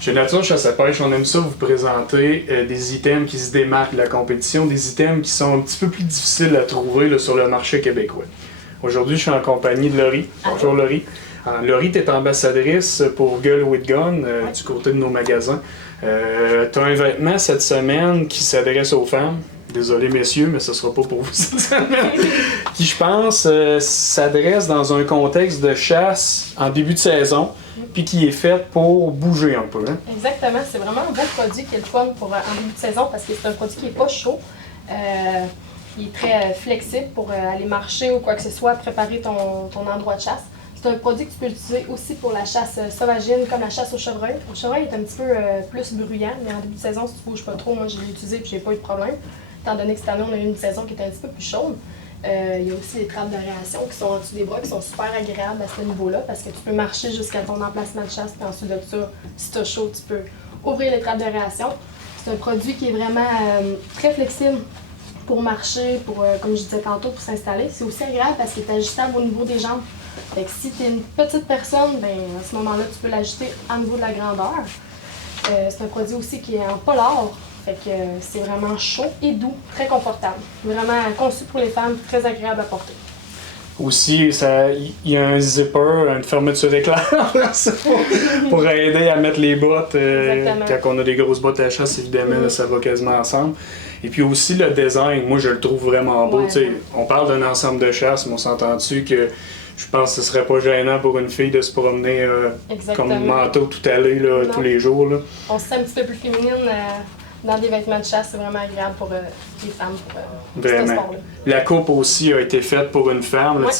Chez Nature Chasse à Pêche, on aime ça vous présenter des items qui se démarquent de la compétition, des items qui sont un petit peu plus difficiles à trouver là, sur le marché québécois. Aujourd'hui, je suis en compagnie de Laurie. Bonjour Laurie. Laurie, tu es ambassadrice pour Girl with Gun du côté de nos magasins. Tu as un vêtement cette semaine qui s'adresse aux femmes. Désolé messieurs, mais ce ne sera pas pour vous cette semaine. Qui, je pense, s'adresse dans un contexte de chasse en début de saison, puis qui est fait pour bouger un peu. Hein? Exactement, c'est vraiment un beau produit qui est le fun pour en début de saison parce que c'est un produit qui n'est pas chaud. Il est très flexible pour aller marcher ou quoi que ce soit, préparer ton endroit de chasse. C'est un produit que tu peux utiliser aussi pour la chasse sauvagine, comme la chasse au chevreuil. Le chevreuil est un petit peu plus bruyant, mais en début de saison, si tu ne bouges pas trop, moi je l'ai utilisé et j'ai pas eu de problème. Étant donné que cette année, on a eu une saison qui était un petit peu plus chaude. Il y a aussi les trappes de réaction qui sont en dessous des bras, qui sont super agréables à ce niveau-là, parce que tu peux marcher jusqu'à ton emplacement de chasse, puis ensuite de ça, si tu as chaud, tu peux ouvrir les trappes de réaction. C'est un produit qui est vraiment très flexible pour marcher, pour, comme je disais tantôt, pour s'installer. C'est aussi agréable parce qu'il est ajustable au niveau des jambes. Fait que si tu es une petite personne, ben, à ce moment-là, tu peux l'ajuster au niveau de la grandeur. C'est un produit aussi qui est en polar. Fait que c'est vraiment chaud et doux, très confortable. Vraiment conçu pour les femmes, très agréable à porter. Aussi, il y a un zipper, une fermeture éclair pour aider à mettre les bottes. Quand on a des grosses bottes à chasse, évidemment, là, ça va quasiment ensemble. Et puis aussi le design, moi je le trouve vraiment beau. Ouais. On parle d'un ensemble de chasse, mais on s'entend dessus que je pense que ce serait pas gênant pour une fille de se promener comme manteau tout allé là, tous les jours. Là. On se sent un petit peu plus féminine. Dans des vêtements de chasse, c'est vraiment agréable pour les femmes, pour ce sport-là. La coupe aussi a été faite pour une femme. Là,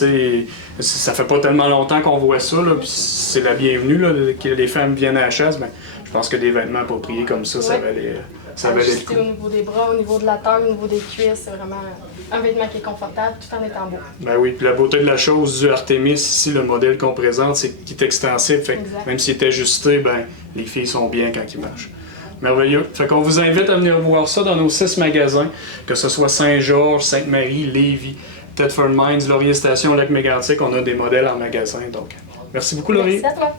ça fait pas tellement longtemps qu'on voit ça. Là, c'est la bienvenue là, que les femmes viennent à la chasse. Mais je pense que des vêtements appropriés comme ça, ça valait le coup. Au niveau des bras, au niveau de la taille, au niveau des cuisses, c'est vraiment un vêtement qui est confortable tout en étant beau. Ben oui, puis la beauté de la chose du Artemis, ici, le modèle qu'on présente, c'est qu'il est extensif. Fait que même s'il est ajusté, ben, les filles sont bien quand ils marchent. Merveilleux. Fait qu'on vous invite à venir voir ça dans nos 6 magasins, que ce soit Saint-Georges, Sainte-Marie, Lévis, Thetford Mines, Laurier Station, Lac-Mégantic. On a des modèles en magasin. Donc, merci beaucoup, Laurie. Merci à toi.